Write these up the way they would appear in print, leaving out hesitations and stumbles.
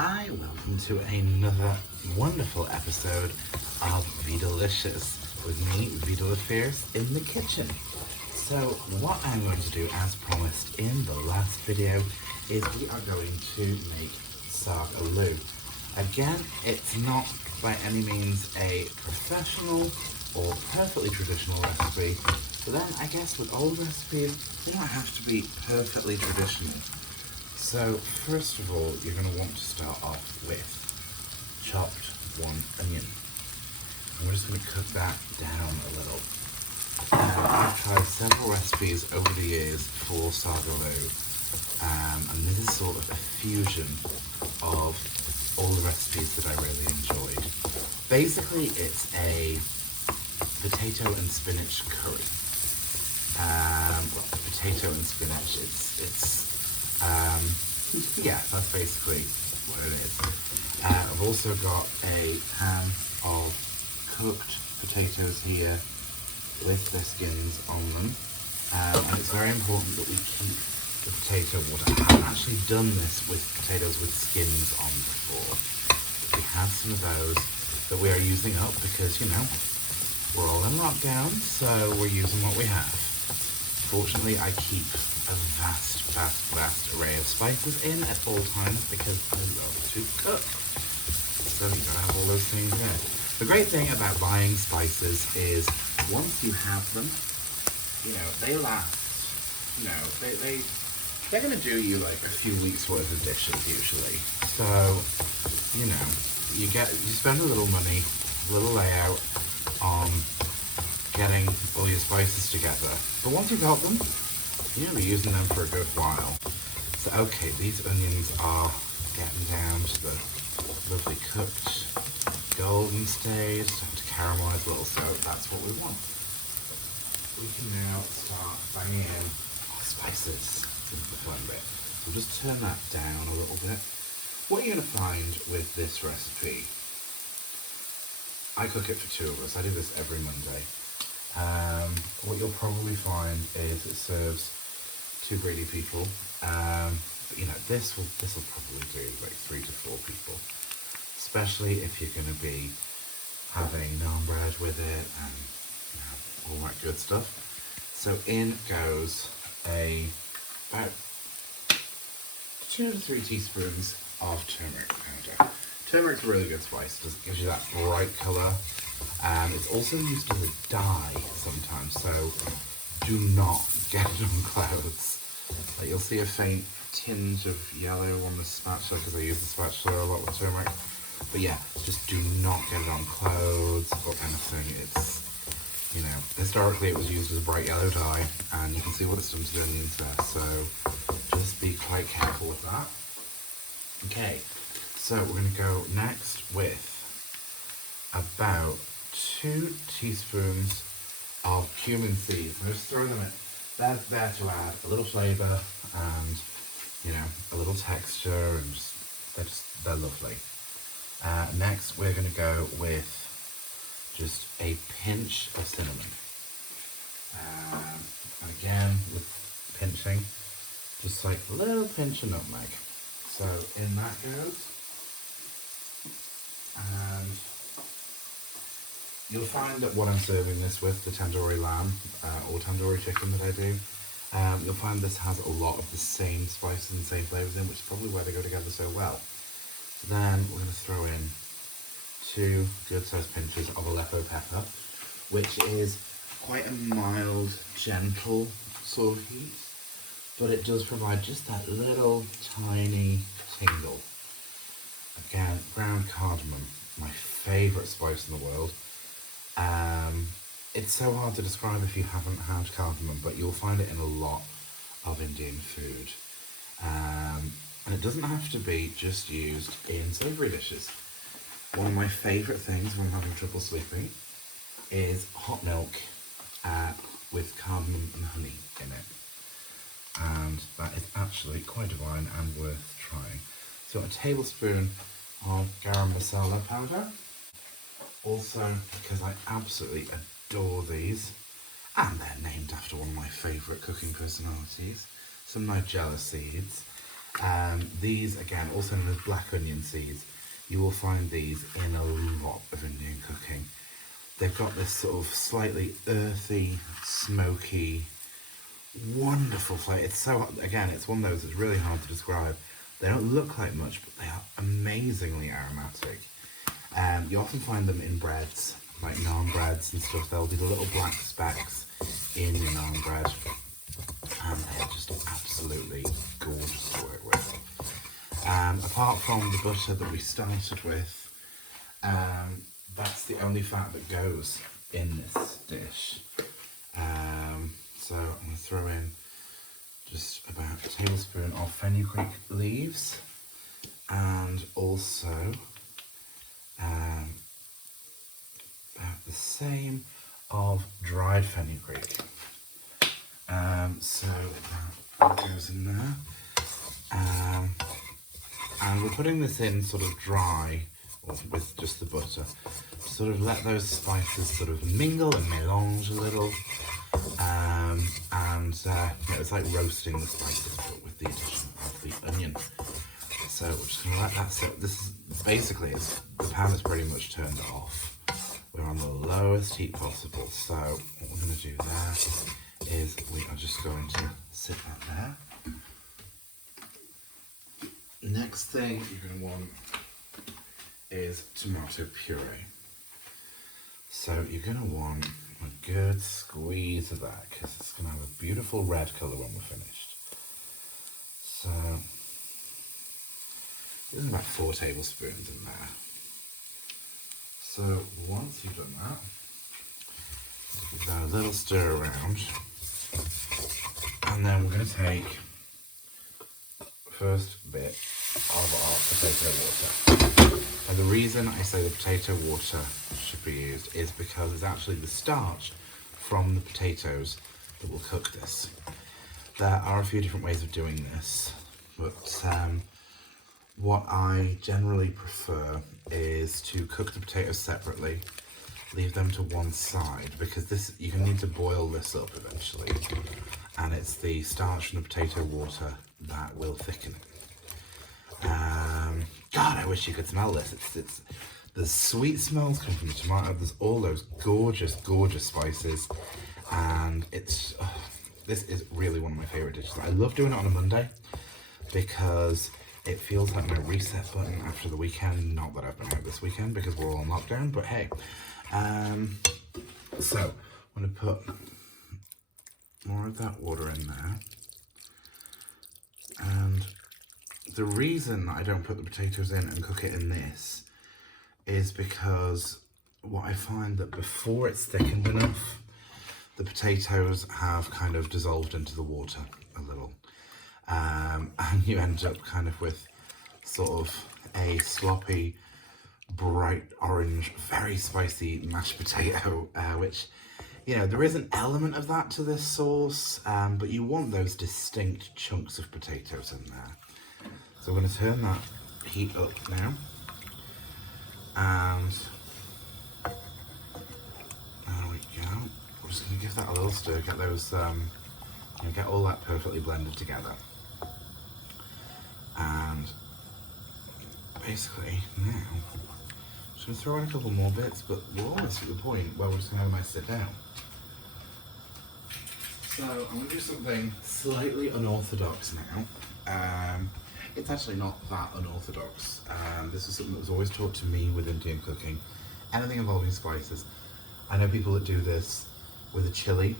Hi, welcome to another wonderful episode of Vidalicious with me, Vida LaFierce, in the kitchen. So what I'm going to do, as promised in the last video, is we are going to make Saag Aloo. Again, it's not by any means a professional or perfectly traditional recipe, but then I guess with old recipes, they don't have to be perfectly traditional. So first of all, you're going to want to start off with chopped one onion. And we're just going to cook that down a little. I've tried several recipes over the years for Saag Aloo, and this is sort of a fusion of all the recipes that I really enjoyed. Basically, it's a potato and spinach curry. Well, potato and spinach, yeah, that's basically what it is. I've also got a pan of cooked potatoes here with their skins on them, and it's very important that we keep the potato water. I haven't actually done this with potatoes with skins on before. We have some of those that we are using up because, you know, we're all in lockdown, so we're using what we have. Fortunately, I keep a vast array of spices in at all times because I love to cook. So you gotta have all those things in. The great thing about buying spices is once you have them, you know, they last. You know, they're gonna do you like a few weeks worth of dishes usually. So, you know, you spend a little money, a little layout on getting all your spices together. But once you've got them, you're going to be using them for a good while. So okay, these onions are getting down to the lovely cooked golden stage, starting to caramelize a little, so that's what we want. We can now start banging in our spices into the fun bit. We'll just turn that down a little bit. What you're going to find with this recipe, I cook it for 2 of us. I do this every Monday. What you'll probably find is it serves 2 greedy people, but you know, this will probably do like 3 to 4 people, especially if you're going to be having naan bread with it and, you know, all that good stuff. So in goes about 2 to 3 teaspoons of turmeric powder. Turmeric's a really good spice. It gives you that bright colour. It's also used as a dye sometimes, so do not get it on clothes. Like, you'll see a faint tinge of yellow on the spatula because I use the spatula a lot with turmeric. But yeah, just do not get it on clothes or anything. It's, you know, historically it was used as a bright yellow dye, and you can see what it's done to the onions there. So just be quite careful with that. Okay, so we're going to go next with about 2 teaspoons of cumin seeds. I'm just throwing them in. They're there to add a little flavour and, you know, a little texture, and they're lovely. Next, we're going to go with just a pinch of cinnamon. And again, with pinching, just like a little pinch of nutmeg. So in that goes. And you'll find that what I'm serving this with, the Tandoori Lamb or Tandoori chicken that I do, you'll find this has a lot of the same spices and same flavours in, which is probably why they go together so well. So then we're going to throw in 2 good-sized pinches of Aleppo pepper, which is quite a mild, gentle sort of heat, but it does provide just that little tiny tingle. Again, ground cardamom, my favourite spice in the world. It's so hard to describe if you haven't had cardamom, but you'll find it in a lot of Indian food. And it doesn't have to be just used in savoury dishes. One of my favourite things when I'm having trouble sleeping is hot milk with cardamom and honey in it. And that is actually quite divine and worth trying. So a tablespoon of garam masala powder. Also, because I absolutely adore these, and they're named after one of my favourite cooking personalities, some nigella seeds. These, again, also known as black onion seeds, you will find these in a lot of Indian cooking. They've got this sort of slightly earthy, smoky, wonderful flavour. It's so, again, it's one of those that's really hard to describe. They don't look like much, but they are amazingly aromatic. You often find them in breads, like naan breads and stuff. There'll be the little black specks in your naan bread, and they're just absolutely gorgeous to work with. Apart from the butter that we started with, that's the only fat that goes in this dish. So I'm going to throw in just about a tablespoon of fenugreek leaves, and also about the same of dried fenugreek. So that goes in there. And we're putting this in sort of dry, or with just the butter. Sort of let those spices sort of mingle and mélange a little. It's like roasting the spices, but with the addition of the onion. So we're just going to let that sit. This is basically, the pan is pretty much turned off. We're on the lowest heat possible. So what we're going to do there is we are just going to sit that there. Next thing you're going to want is tomato puree. So you're going to want a good squeeze of that, because it's going to have a beautiful red colour when we're finished. So there's about 4 tablespoons in there. So once you've done that, give that a little stir around, and then we're going to take first bit of our potato water. And the reason I say the potato water should be used is because it's actually the starch from the potatoes that will cook this. There are a few different ways of doing this, but what I generally prefer is to cook the potatoes separately, leave them to one side, because this, you can need to boil this up eventually, and it's the starch from the potato water that will thicken it. God, I wish you could smell this. It's the sweet smells come from the tomato. There's all those gorgeous, gorgeous spices, and this is really one of my favorite dishes. I love doing it on a Monday because it feels like my reset button after the weekend. Not that I've been out this weekend because we're all on lockdown, but hey. So I'm going to put more of that water in there, and the reason I don't put the potatoes in and cook it in this is because what I find that before it's thickened enough, the potatoes have kind of dissolved into the water a little. And you end up kind of with sort of a sloppy, bright orange, very spicy mashed potato, which, you know, there is an element of that to this sauce, but you want those distinct chunks of potatoes in there. So we're going to turn that heat up now, and there we go. We're just going to give that a little stir, get those, get all that perfectly blended together. And basically now, I'm just going to throw in a couple more bits, but we're almost at the point where we're just going to have a nice sit down. So I'm going to do something slightly unorthodox now. It's actually not that unorthodox. This is something that was always taught to me with Indian cooking. Anything involving spices. I know people that do this with a chili.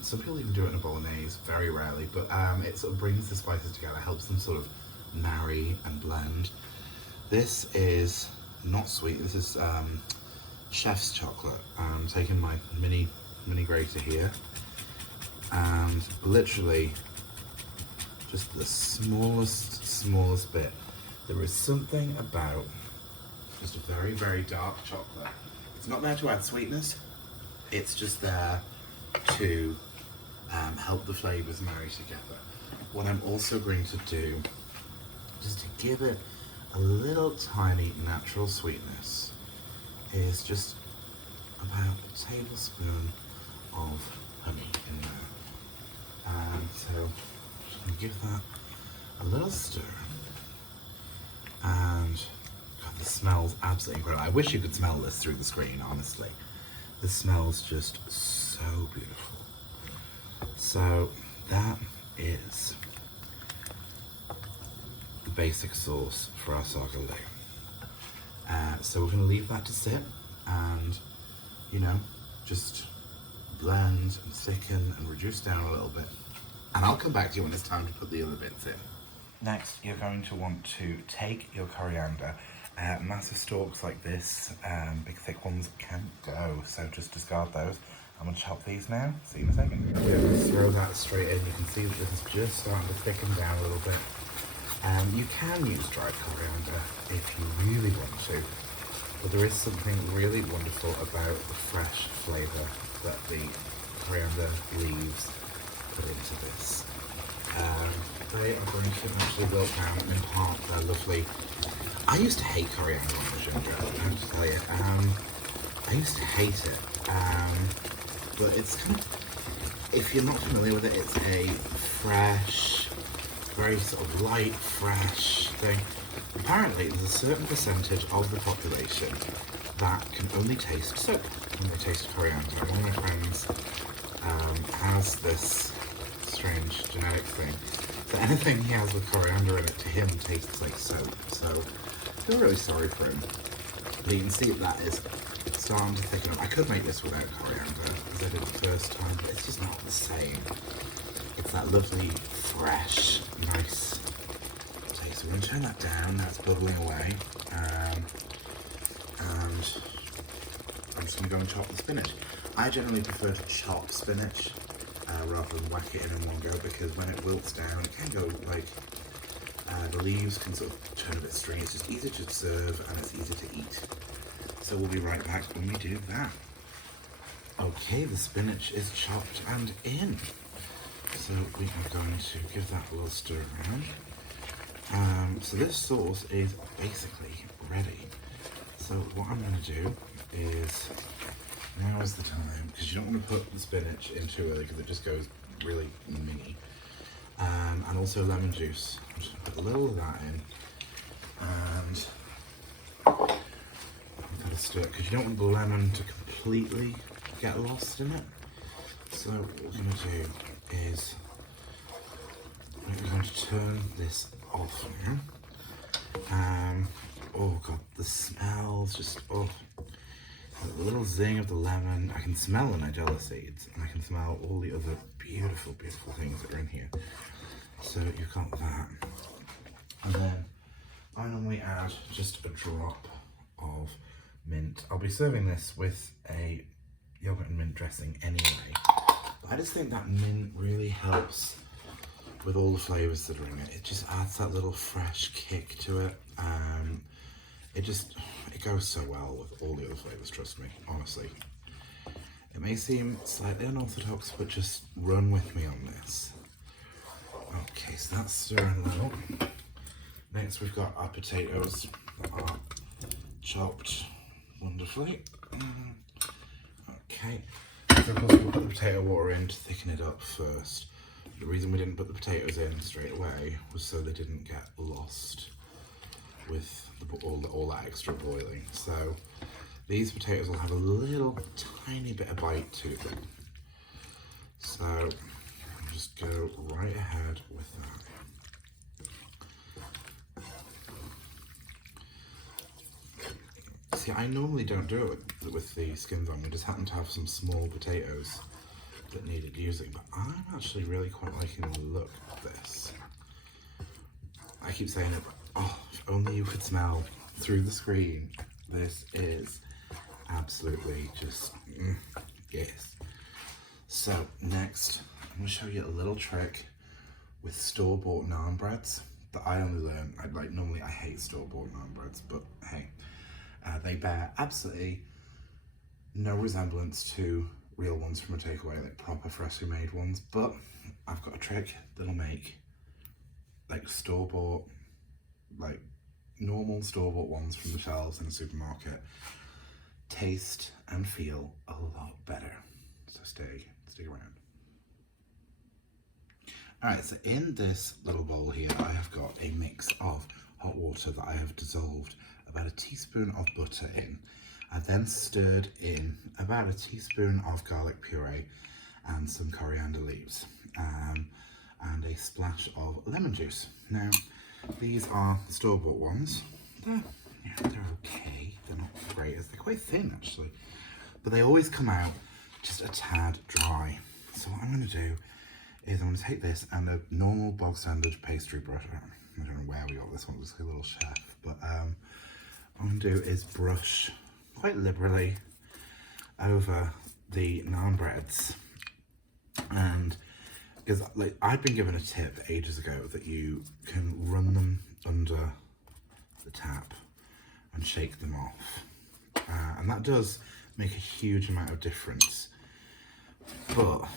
Some people even do it in a bolognese, very rarely, but it sort of brings the spices together, helps them sort of marry and blend. This is not sweet, this is chef's chocolate. I'm taking my mini grater here, and literally just the smallest bit. There is something about just a very, very dark chocolate. It's not there to add sweetness, it's just there to help the flavours marry together. What I'm also going to do, just to give it a little tiny natural sweetness, is just about a tablespoon of honey in there. So I'm just going to give that a little stir. And God, this smells absolutely incredible. I wish you could smell this through the screen, honestly. This smells just so beautiful. So that is the basic sauce for our Saag Aloo. So we're going to leave that to sit and, you know, just blend and thicken and reduce down a little bit. And I'll come back to you when it's time to put the other bits in. Next, you're going to want to take your coriander. Massive stalks like this, big thick ones can go, so just discard those. I'm going to chop these now. See you in a second. We're going to throw that straight in. You can see that this is just starting to thicken down a little bit. You can use dried coriander if you really want to, but there is something really wonderful about the fresh flavour that the coriander leaves put into this. They are going to actually wilt down and impart their lovely... I used to hate coriander when I was younger, I have to tell you. I used to hate it, but it's kind of... If you're not familiar with it, it's a fresh, very sort of light, fresh thing. Apparently, there's a certain percentage of the population that can only taste soap when they taste coriander. And one of my friends has this strange genetic thing. So anything he has with coriander in it, to him, tastes like soap. So I feel really sorry for him. But you can see that is starting to thicken up. I could make this without coriander, as I did the first time, but it's just not the same. It's that lovely, fresh, nice taste. So we're going to turn that down. That's bubbling away. And I'm just going to go and chop the spinach. I generally prefer to chop spinach rather than whack it in one go, because when it wilts down, it can go like, the leaves can sort of turn a bit stringy. It's just easier to serve and it's easier to eat. So we'll be right back when we do that. Okay, the spinach is chopped and in. So we are going to give that a little stir around. So this sauce is basically ready. So what I'm going to do is, now is the time, because you don't want to put the spinach in too early because it just goes really mini. And also lemon juice. I'm just going to put a little of that in. And I'm going to stir it because you don't want the lemon to completely get lost in it. So what we're going to do is we're going to turn this off now. Oh god, the smells just, oh. The little zing of the lemon. I can smell the nigella seeds, and I can smell all the other beautiful, beautiful things that are in here. So you've got that. And then I normally add just a drop of mint. I'll be serving this with a yogurt and mint dressing anyway. But I just think that mint really helps with all the flavours that are in it. It just adds that little fresh kick to it. It goes so well with all the other flavours, trust me, honestly. It may seem slightly unorthodox, but just run with me on this. Okay, so that's stirring well. Next we've got our potatoes that are chopped wonderfully. Okay, so of course we'll put the potato water in to thicken it up first. The reason we didn't put the potatoes in straight away was so they didn't get lost with all that extra boiling. So these potatoes will have a little tiny bit of bite to them. So I'll just go right ahead with that. See, I normally don't do it with the skins on. We just happen to have some small potatoes that needed using, but I'm actually really quite liking the look of this. I keep saying it, but oh, if only you could smell through the screen. This is absolutely just, yes. So next, I'm going to show you a little trick with store-bought naan breads that I only learned. Normally I hate store-bought naan breads, but hey, they bear absolutely no resemblance to real ones from a takeaway, like proper freshly made ones. But I've got a trick that'll make like store-bought, like normal store-bought ones from the shelves in a supermarket taste and feel a lot better. So stay around. Alright, so in this little bowl here, I have got a mix of hot water that I have dissolved about a teaspoon of butter in. I then stirred in about a teaspoon of garlic puree and some coriander leaves, and a splash of lemon juice. Now, these are store-bought ones. They're okay. They're not great. They're quite thin, actually. But they always come out just a tad dry. So what I'm going to do is I'm going to take this and a normal bog standard pastry brush. I don't know where we got this one, just a little chef. But what I'm going to do is brush quite liberally over the naan breads. And because I've been given a tip ages ago that you can run them under the tap and shake them off. And that does make a huge amount of difference. But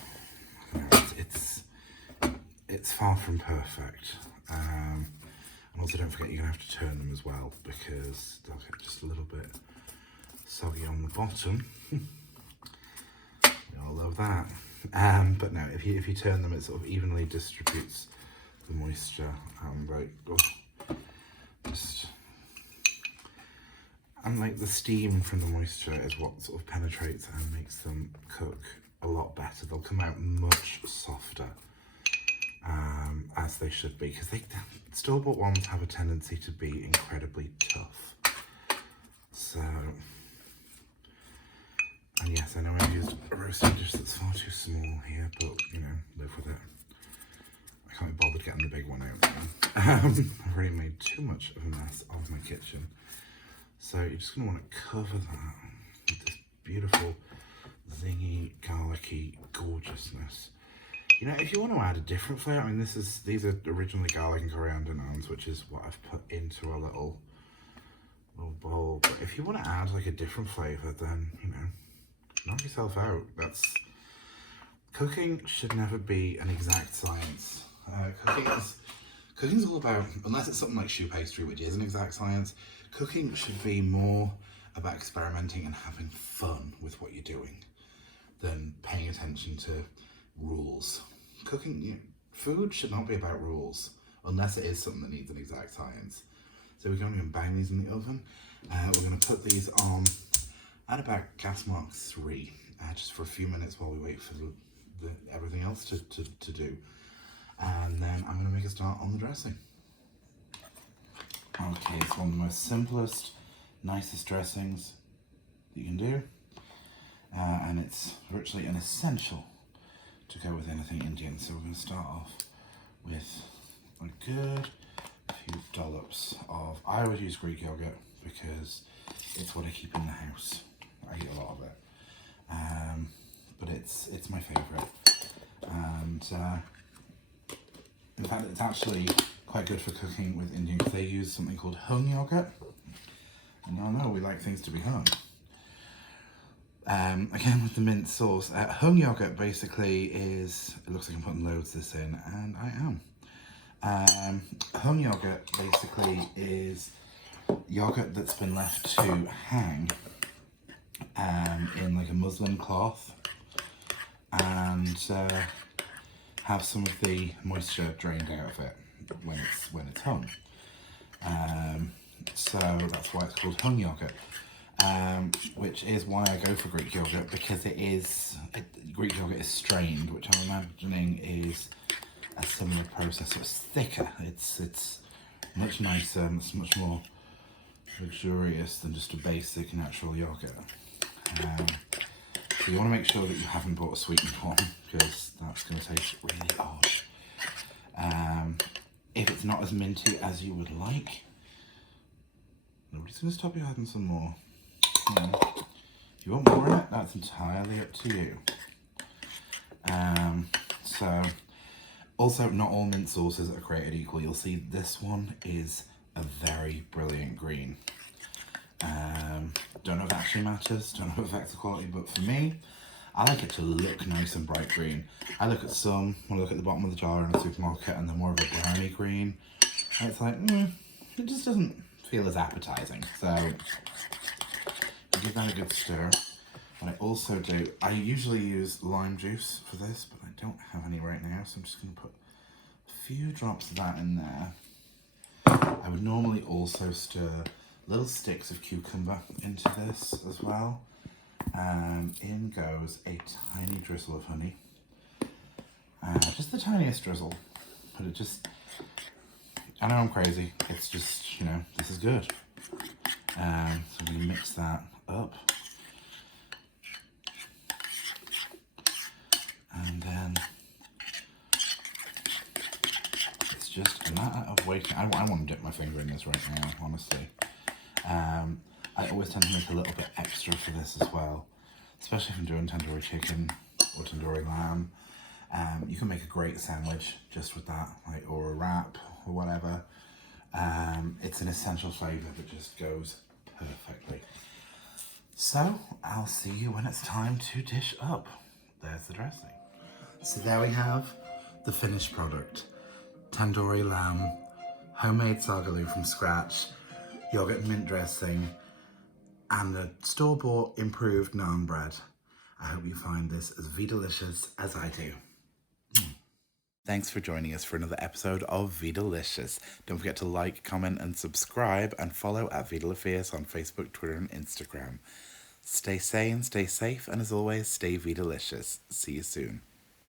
you know, it's far from perfect. And also don't forget you're going to have to turn them as well because they'll get just a little bit soggy on the bottom. You all love that. But no, if you turn them, it sort of evenly distributes the moisture. And like the steam from the moisture is what sort of penetrates and makes them cook a lot better. They'll come out much softer, as they should be, because store-bought ones have a tendency to be incredibly tough. So, and yes, I know I've used a roasting dish that's far too small here, but you know, live with it. I can't be bothered getting the big one out now. I've already made too much of a mess of my kitchen. So you're just going to want to cover that with this beautiful, zingy, garlicky gorgeousness. You know, if you want to add a different flavour, I mean, these are originally garlic and coriander naans, which is what I've put into our little bowl. But if you want to add like a different flavour, then, you know, knock yourself out. Cooking should never be an exact science. Cooking's all about, unless it's something like choux pastry, which is an exact science, cooking should be more about experimenting and having fun with what you're doing than paying attention to rules. Food should not be about rules, unless it is something that needs an exact science. So we're going to bang these in the oven. We're going to put these on at about gas mark 3, just for a few minutes while we wait for everything else to do. And then I'm going to make a start on the dressing. Okay, it's one of the most simplest, nicest dressings that you can do. And it's virtually an essential to go with anything Indian. So we're going to start off with a good few dollops of, I always use Greek yogurt because it's what I keep in the house. I eat a lot of it. But it's my favourite. And in fact, it's actually quite good for cooking with Indian because they use something called hung yogurt. And I know we like things to be hung. Again with the mint sauce, hung yogurt basically is, it looks like I'm putting loads of this in, and I am. Hung yogurt basically is yogurt that's been left to hang in like a muslin cloth and have some of the moisture drained out of it when it's hung. So that's why it's called hung yogurt. Which is why I go for Greek yogurt, because Greek yogurt is strained, which I'm imagining is a similar process. So it's thicker, it's much nicer, it's much more luxurious than just a basic natural yogurt. So you want to make sure that you haven't bought a sweetened one, because that's going to taste really odd. If it's not as minty as you would like, nobody's going to stop you adding some more. If you want more in it, that's entirely up to you. So, also not all mint sauces are created equal. You'll see this one is a very brilliant green. Don't know if it actually matters, don't know if it affects the quality, but for me, I like it to look nice and bright green. I look at some, when I look at the bottom of the jar in a supermarket and they're more of a browny green, and it's like, it just doesn't feel as appetizing. So, give that a good stir. What I also do, I usually use lime juice for this, but I don't have any right now, so I'm just going to put a few drops of that in there. I would normally also stir little sticks of cucumber into this as well. In goes a tiny drizzle of honey. Just the tiniest drizzle, but it just, I know I'm crazy, it's just, you know, this is good. So we mix that up. And then it's just a matter of waiting. I want to dip my finger in this right now, honestly. I always tend to make a little bit extra for this as well, especially if I'm doing tandoori chicken or tandoori lamb. You can make a great sandwich just with that, like, or a wrap or whatever. It's an essential flavour that just goes perfectly. So I'll see you when it's time to dish up. There's the dressing. So there we have the finished product. Tandoori lamb, homemade saag aloo from scratch, yogurt and mint dressing, and the store-bought improved naan bread. I hope you find this as Vidalicious as I do. Thanks for joining us for another episode of Vidalicious. Don't forget to like, comment and subscribe, and follow at Vida LaFierce on Facebook, Twitter and Instagram. Stay sane, stay safe, and as always, stay Vidalicious. See you soon.